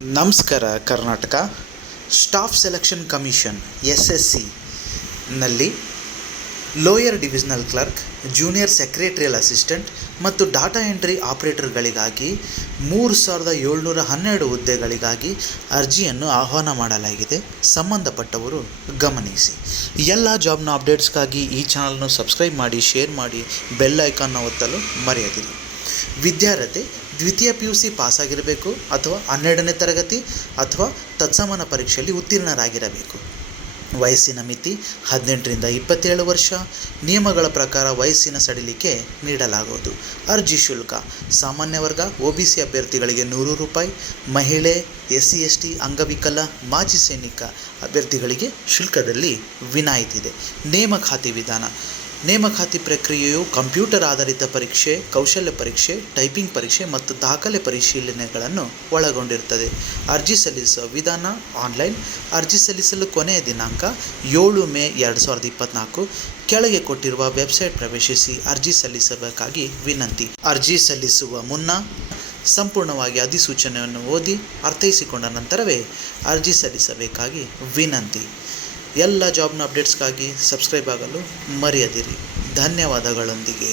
ನಮಸ್ಕಾರ. Karnataka staff selection commission SSC ನಲ್ಲಿ lower divisional clerk, junior secretarial assistant ಮತ್ತು data entry ಆಪರೇಟರ್ಗಳಿಗಾಗಿ 3712 ಹುದ್ದೆಗಳಿಗಾಗಿ ಅರ್ಜಿಯನ್ನು ಆಹ್ವಾನ ಮಾಡಲಾಗಿದೆ. ಸಂಬಂಧಪಟ್ಟವರು ಗಮನಿಸಿ. ಎಲ್ಲ ಜಾಬ್ನ ಅಪ್ಡೇಟ್ಸ್ಗಾಗಿ ಈ ಚಾನಲ್ನ ಸಬ್ಸ್ಕ್ರೈಬ್ ಮಾಡಿ, ಶೇರ್ ಮಾಡಿ, ಬೆಲ್ ಐಕಾನ್ನ ಒತ್ತಲು ಮರೆಯದಿರಿ. ವಿದ್ಯಾರ್ಹತೆ ದ್ವಿತೀಯ PUC ಪಾಸಾಗಿರಬೇಕು ಅಥವಾ 12ನೇ ತರಗತಿ ಅಥವಾ ತತ್ಸಮಾನ ಪರೀಕ್ಷೆಯಲ್ಲಿ ಉತ್ತೀರ್ಣರಾಗಿರಬೇಕು. ವಯಸ್ಸಿನ ಮಿತಿ 18ರಿಂದ 27 ವರ್ಷ. ನಿಯಮಗಳ ಪ್ರಕಾರ ವಯಸ್ಸಿನ ಸಡಿಲಿಕೆ ನೀಡಲಾಗುವುದು. ಅರ್ಜಿ ಶುಲ್ಕ: ಸಾಮಾನ್ಯ ವರ್ಗ OBC ಅಭ್ಯರ್ಥಿಗಳಿಗೆ ₹100, ಮಹಿಳೆ, SC ST, ಅಂಗವಿಕಲ, ಮಾಜಿ ಸೈನಿಕ ಅಭ್ಯರ್ಥಿಗಳಿಗೆ ಶುಲ್ಕದಲ್ಲಿ ವಿನಾಯಿತಿ ಇದೆ. ನೇಮಕಾತಿ ವಿಧಾನ: ನೇಮಕಾತಿ ಪ್ರಕ್ರಿಯೆಯು ಕಂಪ್ಯೂಟರ್ ಆಧಾರಿತ ಪರೀಕ್ಷೆ, ಕೌಶಲ್ಯ ಪರೀಕ್ಷೆ, ಟೈಪಿಂಗ್ ಪರೀಕ್ಷೆ ಮತ್ತು ದಾಖಲೆ ಪರಿಶೀಲನೆಗಳನ್ನು ಒಳಗೊಂಡಿರುತ್ತದೆ. ಅರ್ಜಿ ಸಲ್ಲಿಸುವ ವಿಧಾನ ಆನ್ಲೈನ್. ಅರ್ಜಿ ಸಲ್ಲಿಸಲು ಕೊನೆಯ ದಿನಾಂಕ 7 ಮೇ 2024. ಕೆಳಗೆ ಕೊಟ್ಟಿರುವ ವೆಬ್ಸೈಟ್ ಪ್ರವೇಶಿಸಿ ಅರ್ಜಿ ಸಲ್ಲಿಸಬೇಕಾಗಿ ವಿನಂತಿ. ಅರ್ಜಿ ಸಲ್ಲಿಸುವ ಮುನ್ನ ಸಂಪೂರ್ಣವಾಗಿ ಅಧಿಸೂಚನೆಯನ್ನು ಓದಿ ಅರ್ಥೈಸಿಕೊಂಡ ನಂತರವೇ ಅರ್ಜಿ ಸಲ್ಲಿಸಬೇಕಾಗಿ ವಿನಂತಿ. ಎಲ್ಲ ಜಾಬ್ನ ಅಪ್ಡೇಟ್ಸ್ಗಾಗಿ ಸಬ್ಸ್ಕ್ರೈಬ್ ಆಗಲು ಮರೆಯದಿರಿ. ಧನ್ಯವಾದಗಳೊಂದಿಗೆ.